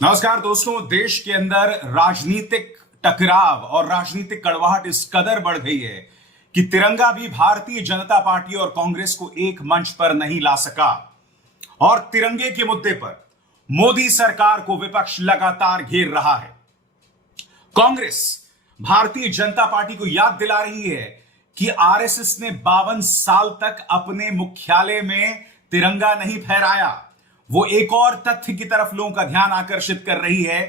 नमस्कार दोस्तों। देश के अंदर राजनीतिक टकराव और राजनीतिक कड़वाहट इस कदर बढ़ गई है कि तिरंगा भी भारतीय जनता पार्टी और कांग्रेस को एक मंच पर नहीं ला सका। और तिरंगे के मुद्दे पर मोदी सरकार को विपक्ष लगातार घेर रहा है। कांग्रेस भारतीय जनता पार्टी को याद दिला रही है कि आरएसएस ने 52 साल तक अपने मुख्यालय में तिरंगा नहीं फहराया। वो एक और तथ्य की तरफ लोगों का ध्यान आकर्षित कर रही है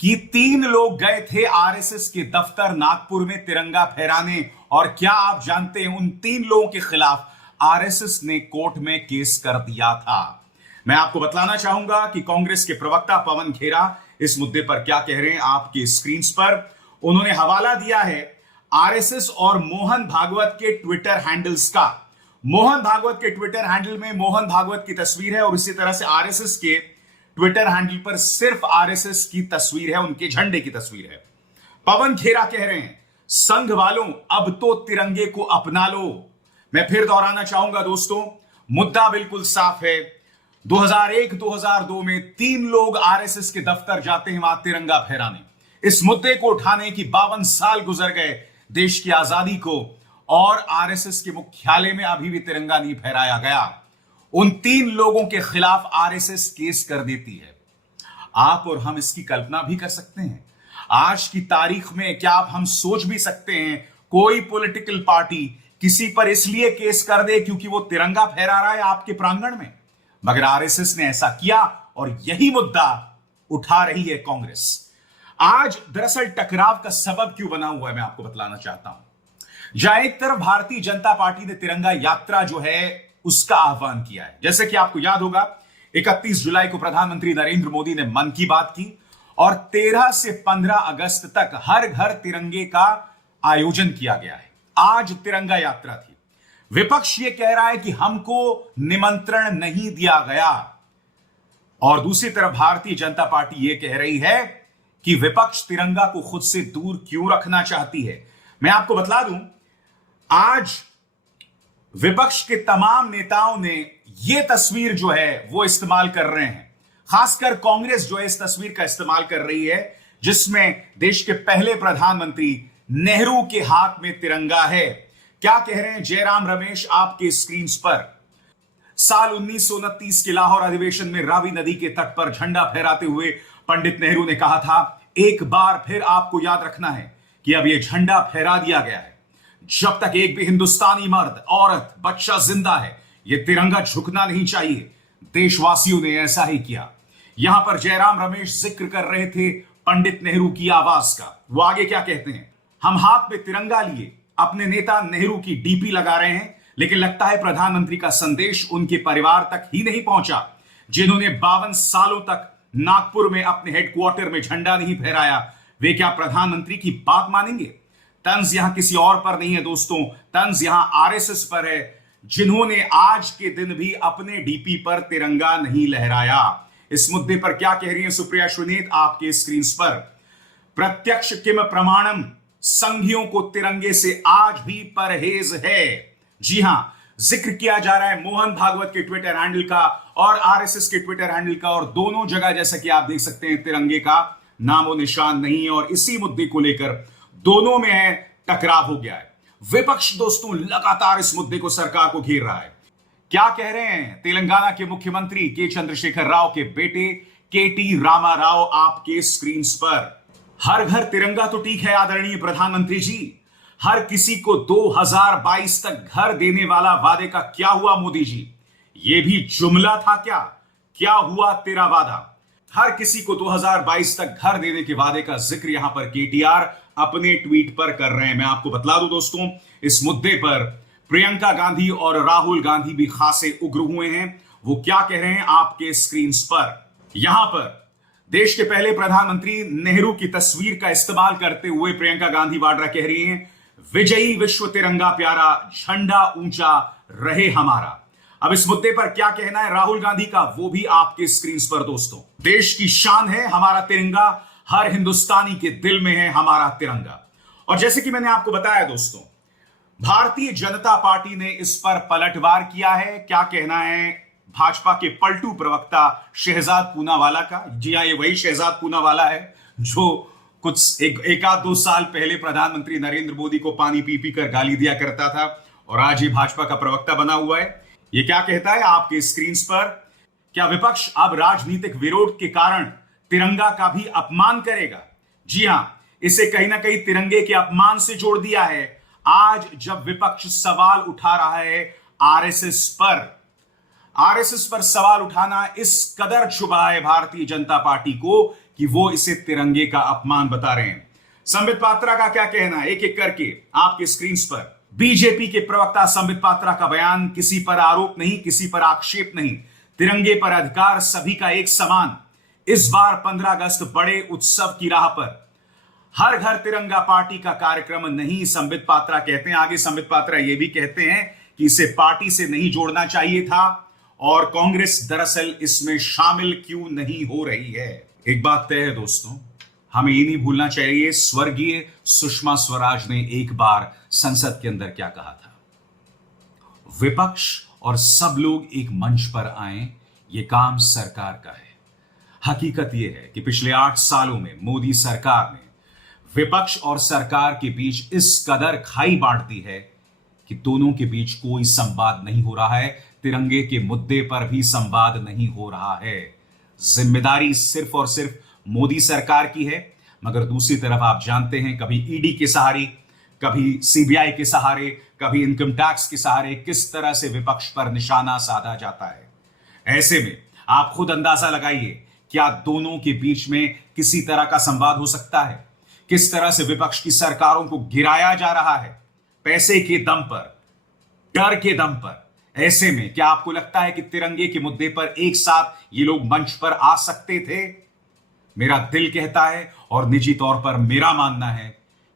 कि 3 लोग गए थे आरएसएस के दफ्तर नागपुर में तिरंगा फहराने। और क्या आप जानते हैं, उन 3 लोगों के खिलाफ आरएसएस ने कोर्ट में केस कर दिया था। मैं आपको बतलाना चाहूंगा कि कांग्रेस के प्रवक्ता पवन खेरा इस मुद्दे पर क्या कह रहे हैं। आपके स्क्रीन पर उन्होंने हवाला दिया है आरएसएस और मोहन भागवत के ट्विटर हैंडल्स का। मोहन भागवत के ट्विटर हैंडल में मोहन भागवत की तस्वीर है और इसी तरह से आरएसएस के ट्विटर हैंडल पर सिर्फ आरएसएस की तस्वीर है, उनके झंडे की तस्वीर है। पवन खेरा कह रहे हैं, संघ वालों अब तो तिरंगे को अपना लो। मैं फिर दोहराना चाहूंगा दोस्तों, मुद्दा बिल्कुल साफ है। 2001-2002 में 3 लोग आरएसएस के दफ्तर जाते हैं वहां तिरंगा फहराने। इस मुद्दे को उठाने की 52 साल गुजर गए देश की आजादी को, और आरएसएस के मुख्यालय में अभी भी तिरंगा नहीं फहराया गया। उन 3 लोगों के खिलाफ आरएसएस केस कर देती है। आप और हम इसकी कल्पना भी कर सकते हैं। आज की तारीख में क्या हम सोच भी सकते हैं कोई पॉलिटिकल पार्टी किसी पर इसलिए केस कर दे क्योंकि वो तिरंगा फहरा रहा है आपके प्रांगण में? मगर आरएसएस ने ऐसा किया और यही मुद्दा उठा रही है कांग्रेस। आज दरअसल टकराव का सबब क्यों बना हुआ है, मैं आपको बतलाना चाहता हूं। जहां एक तरफ भारतीय जनता पार्टी ने तिरंगा यात्रा जो है उसका आह्वान किया है। जैसे कि आपको याद होगा, 31 जुलाई को प्रधानमंत्री नरेंद्र मोदी ने मन की बात की और 13 से 15 अगस्त तक हर घर तिरंगे का आयोजन किया गया है। आज तिरंगा यात्रा थी। विपक्ष ये कह रहा है कि हमको निमंत्रण नहीं दिया गया, और दूसरी तरफ भारतीय जनता पार्टी ये कह रही है कि विपक्ष तिरंगा को खुद से दूर क्यों रखना चाहती है। मैं आपको बतला दूं, आज विपक्ष के तमाम नेताओं ने यह तस्वीर जो है वो इस्तेमाल कर रहे हैं। खासकर कांग्रेस जो है इस तस्वीर का इस्तेमाल कर रही है जिसमें देश के पहले प्रधानमंत्री नेहरू के हाथ में तिरंगा है। क्या कह रहे हैं जयराम रमेश आपके स्क्रीन पर। साल 1929 के लाहौर अधिवेशन में रावी नदी के तट पर झंडा फहराते हुए पंडित नेहरू ने कहा था, एक बार फिर आपको याद रखना है कि अब यह झंडा फहरा दिया गया है। जब तक एक भी हिंदुस्तानी मर्द, औरत, बच्चा जिंदा है, यह तिरंगा झुकना नहीं चाहिए। देशवासियों ने ऐसा ही किया। यहां पर जयराम रमेश जिक्र कर रहे थे पंडित नेहरू की आवाज का। वो आगे क्या कहते हैं, हम हाथ में तिरंगा लिए अपने नेता नेहरू की डीपी लगा रहे हैं, लेकिन लगता है प्रधानमंत्री का संदेश उनके परिवार तक ही नहीं पहुंचा, जिन्होंने 52 सालों तक नागपुर में अपने हेडक्वार्टर में झंडा नहीं फहराया। वे क्या प्रधानमंत्री की बात मानेंगे? तंज यहां किसी और पर नहीं है दोस्तों, तंज यहां आरएसएस पर है, जिन्होंने आज के दिन भी अपने डीपी पर तिरंगा नहीं लहराया। इस मुद्दे पर क्या कह रही हैं सुप्रिया सुनीत आपके स्क्रीन पर। प्रत्यक्ष किम प्रमाणम, संघियों को तिरंगे से आज भी परहेज है। जी हां, जिक्र किया जा रहा है मोहन भागवत के ट्विटर हैंडल का और आरएसएस के ट्विटर हैंडल का, और दोनों जगह जैसा कि आप देख सकते हैं तिरंगे का नामो निशान नहीं है, और इसी मुद्दे को लेकर दोनों में है टकराव हो गया है। विपक्ष दोस्तों लगातार इस मुद्दे को सरकार को घेर रहा है। क्या कह रहे हैं तेलंगाना के मुख्यमंत्री के चंद्रशेखर राव के बेटे केटी रामा राव आपके स्क्रीन पर। हर घर तिरंगा तो ठीक है आदरणीय प्रधानमंत्री जी, हर किसी को 2022 तक घर देने वाला वादे का क्या हुआ मोदी जी? यह भी जुमला था क्या हुआ तेरा वादा? हर किसी को 2022 तक घर देने के वादे का जिक्र यहां पर केटीआर अपने ट्वीट पर कर रहे हैं। मैं आपको बतला दूं दोस्तों, इस मुद्दे पर प्रियंका गांधी और राहुल गांधी भी खासे उग्र हुए हैं। वो क्या कह रहे हैं आपके स्क्रीन पर। यहां पर देश के पहले प्रधानमंत्री नेहरू की तस्वीर का इस्तेमाल करते हुए प्रियंका गांधी वाड्रा कह रही हैं, विजयी विश्व तिरंगा प्यारा, झंडा ऊंचा रहे हमारा। अब इस मुद्दे पर क्या कहना है राहुल गांधी का, वो भी आपके स्क्रीन पर दोस्तों। देश की शान है हमारा तिरंगा, हर हिंदुस्तानी के दिल में है हमारा तिरंगा। और जैसे कि मैंने आपको बताया दोस्तों, भारतीय जनता पार्टी ने इस पर पलटवार किया है। क्या कहना है भाजपा के पलटू प्रवक्ता शहजाद पूनावाला का। जी हां, ये वही शहजाद पूनावाला है जो कुछ एक आध 2 साल पहले प्रधानमंत्री नरेंद्र मोदी को पानी पी पी कर गाली दिया करता था और आज ये भाजपा का प्रवक्ता बना हुआ है। ये क्या कहता है आपके स्क्रीन पर? क्या विपक्ष अब राजनीतिक विरोध के कारण तिरंगा का भी अपमान करेगा? जी हां, इसे कहीं ना कहीं तिरंगे के अपमान से जोड़ दिया है आज जब विपक्ष सवाल उठा रहा है आरएसएस पर। आरएसएस पर सवाल उठाना इस कदर छुपा है भारतीय जनता पार्टी को कि वो इसे तिरंगे का अपमान बता रहे हैं। संबित पात्रा का क्या कहना है, एक एक करके आपके स्क्रीन पर। बीजेपी के प्रवक्ता संबित पात्रा का बयान, किसी पर आरोप नहीं, किसी पर आक्षेप नहीं, तिरंगे पर अधिकार सभी का एक समान। इस बार 15 अगस्त बड़े उत्सव की राह पर हर घर तिरंगा पार्टी का कार्यक्रम नहीं, संबित पात्रा कहते हैं। आगे संबित पात्रा यह भी कहते हैं कि इसे पार्टी से नहीं जोड़ना चाहिए था और कांग्रेस दरअसल इसमें शामिल क्यों नहीं हो रही है। एक बात तय है दोस्तों, हमें ये नहीं भूलना चाहिए स्वर्गीय सुषमा स्वराज ने एक बार संसद के अंदर क्या कहा था, विपक्ष और सब लोग एक मंच पर आए, ये काम सरकार का है। हकीकत यह है कि पिछले 8 सालों में मोदी सरकार ने विपक्ष और सरकार के बीच इस कदर खाई बांट दी है कि दोनों के बीच कोई संवाद नहीं हो रहा है, तिरंगे के मुद्दे पर भी संवाद नहीं हो रहा है। जिम्मेदारी सिर्फ और सिर्फ मोदी सरकार की है, मगर दूसरी तरफ आप जानते हैं कभी ईडी के सहारे, कभी सीबीआई के सहारे, कभी इनकम टैक्स के सहारे किस तरह से विपक्ष पर निशाना साधा जाता है। ऐसे में आप खुद अंदाजा लगाइए, क्या दोनों के बीच में किसी तरह का संवाद हो सकता है? किस तरह से विपक्ष की सरकारों को गिराया जा रहा है, पैसे के दम पर, डर के दम पर। ऐसे में क्या आपको लगता है कि तिरंगे के मुद्दे पर एक साथ ये लोग मंच पर आ सकते थे? मेरा दिल कहता है और निजी तौर पर मेरा मानना है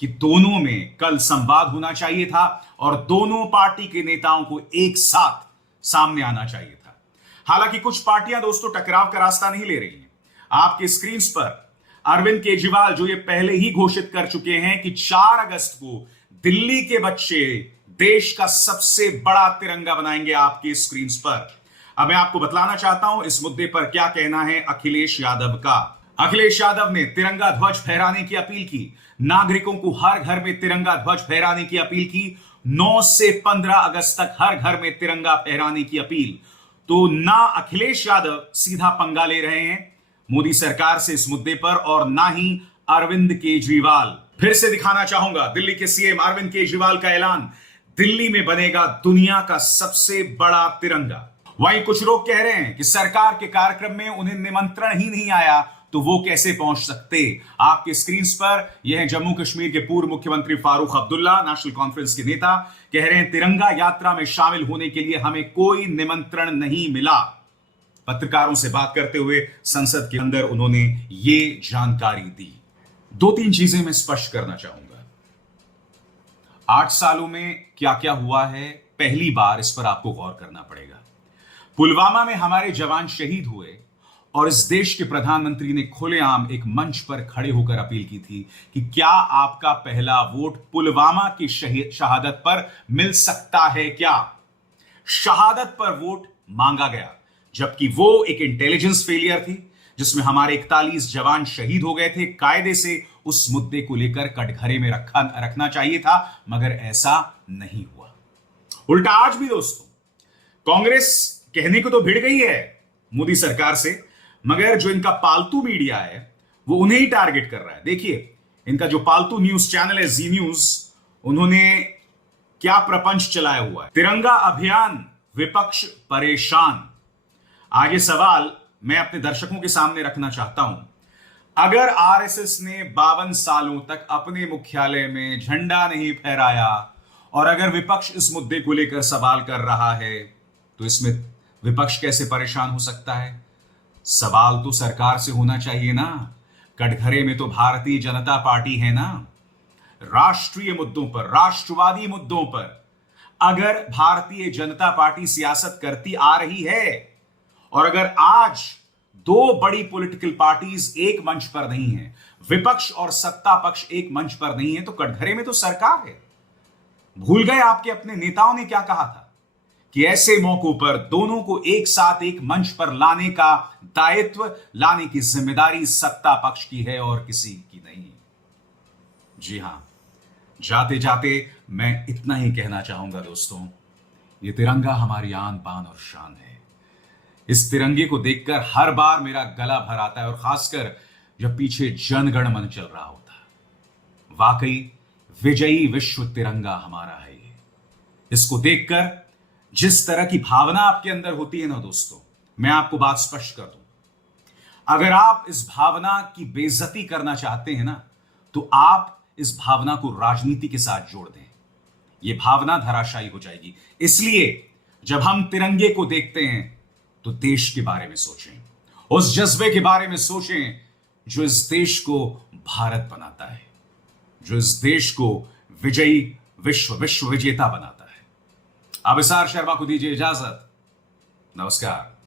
कि दोनों में कल संवाद होना चाहिए था और दोनों पार्टी के नेताओं को एक साथ सामने आना चाहिए था। हालांकि कुछ पार्टियां दोस्तों टकराव का रास्ता नहीं ले रही हैं। आपके स्क्रीन पर अरविंद केजरीवाल जो ये पहले ही घोषित कर चुके हैं कि 4 अगस्त को दिल्ली के बच्चे देश का सबसे बड़ा तिरंगा बनाएंगे, आपके स्क्रीन पर। अब मैं आपको बतलाना चाहता हूं इस मुद्दे पर क्या कहना है अखिलेश यादव का। अखिलेश यादव ने तिरंगा ध्वज फहराने की अपील की, नागरिकों को हर घर में तिरंगा ध्वज फहराने की अपील की। 9 से 15 अगस्त तक हर घर में तिरंगा फहराने की अपील। तो ना अखिलेश यादव सीधा पंगा ले रहे हैं मोदी सरकार से इस मुद्दे पर और ना ही अरविंद केजरीवाल। फिर से दिखाना चाहूंगा दिल्ली के सीएम अरविंद केजरीवाल का ऐलान, दिल्ली में बनेगा दुनिया का सबसे बड़ा तिरंगा। वहीं कुछ लोग कह रहे हैं कि सरकार के कार्यक्रम में उन्हें निमंत्रण ही नहीं आया तो वो कैसे पहुंच सकते। आपके स्क्रीन पर यह है जम्मू कश्मीर के पूर्व मुख्यमंत्री फारूक अब्दुल्ला, नेशनल कॉन्फ्रेंस के नेता, कह रहे हैं तिरंगा यात्रा में शामिल होने के लिए हमें कोई निमंत्रण नहीं मिला। पत्रकारों से बात करते हुए संसद के अंदर उन्होंने ये जानकारी दी। 2-3 चीजें मैं स्पष्ट करना चाहूंगा। 8 सालों में क्या क्या हुआ है, पहली बार इस पर आपको गौर करना पड़ेगा। पुलवामा में हमारे जवान शहीद हुए और इस देश के प्रधानमंत्री ने खुलेआम एक मंच पर खड़े होकर अपील की थी कि क्या आपका पहला वोट पुलवामा की शहादत पर मिल सकता है क्या? शहादत पर वोट मांगा गया, जबकि वो एक इंटेलिजेंस फेलियर थी जिसमें हमारे 41 जवान शहीद हो गए थे। कायदे से उस मुद्दे को लेकर कटघरे में रखना चाहिए था, मगर ऐसा नहीं हुआ। उल्टा आज भी दोस्तों कांग्रेस कहने को तो भिड़ गई है मोदी सरकार से, मगर जो इनका पालतू मीडिया है वो उन्हें ही टारगेट कर रहा है। देखिए इनका जो पालतू न्यूज चैनल है जी न्यूज, उन्होंने क्या प्रपंच चलाया हुआ है, तिरंगा अभियान विपक्ष परेशान। आगे सवाल मैं अपने दर्शकों के सामने रखना चाहता हूं, अगर आरएसएस ने 52 सालों तक अपने मुख्यालय में झंडा नहीं फहराया और अगर विपक्ष इस मुद्दे को लेकर सवाल कर रहा है तो इसमें विपक्ष कैसे परेशान हो सकता है? सवाल तो सरकार से होना चाहिए ना। कटघरे में तो भारतीय जनता पार्टी है ना। राष्ट्रीय मुद्दों पर, राष्ट्रवादी मुद्दों पर अगर भारतीय जनता पार्टी सियासत करती आ रही है और अगर आज 2 बड़ी पॉलिटिकल पार्टीज एक मंच पर नहीं है, विपक्ष और सत्ता पक्ष एक मंच पर नहीं है, तो कटघरे में तो सरकार है। भूल गए आपके अपने नेताओं ने क्या कहा था कि ऐसे मौकों पर दोनों को एक साथ एक मंच पर लाने का दायित्व, लाने की जिम्मेदारी सत्ता पक्ष की है और किसी की नहीं। जी हां, जाते जाते मैं इतना ही कहना चाहूंगा दोस्तों, ये तिरंगा हमारी आन बान और शान है। इस तिरंगे को देखकर हर बार मेरा गला भर आता है, और खासकर जब पीछे जनगण मन चल रहा होता है। वाकई विजयी विश्व तिरंगा हमारा है ये। इसको देखकर जिस तरह की भावना आपके अंदर होती है ना दोस्तों, मैं आपको बात स्पष्ट कर दूं, अगर आप इस भावना की बेइज्जती करना चाहते हैं ना, तो आप इस भावना को राजनीति के साथ जोड़ दें। यह भावना धराशायी हो जाएगी। इसलिए जब हम तिरंगे को देखते हैं तो देश के बारे में सोचें, उस जज्बे के बारे में सोचें जो इस देश को भारत बनाता है, जो इस देश को विजयी विश्व विजेता बनाता है। अभिसार शर्मा को दीजिए इजाजत। नमस्कार।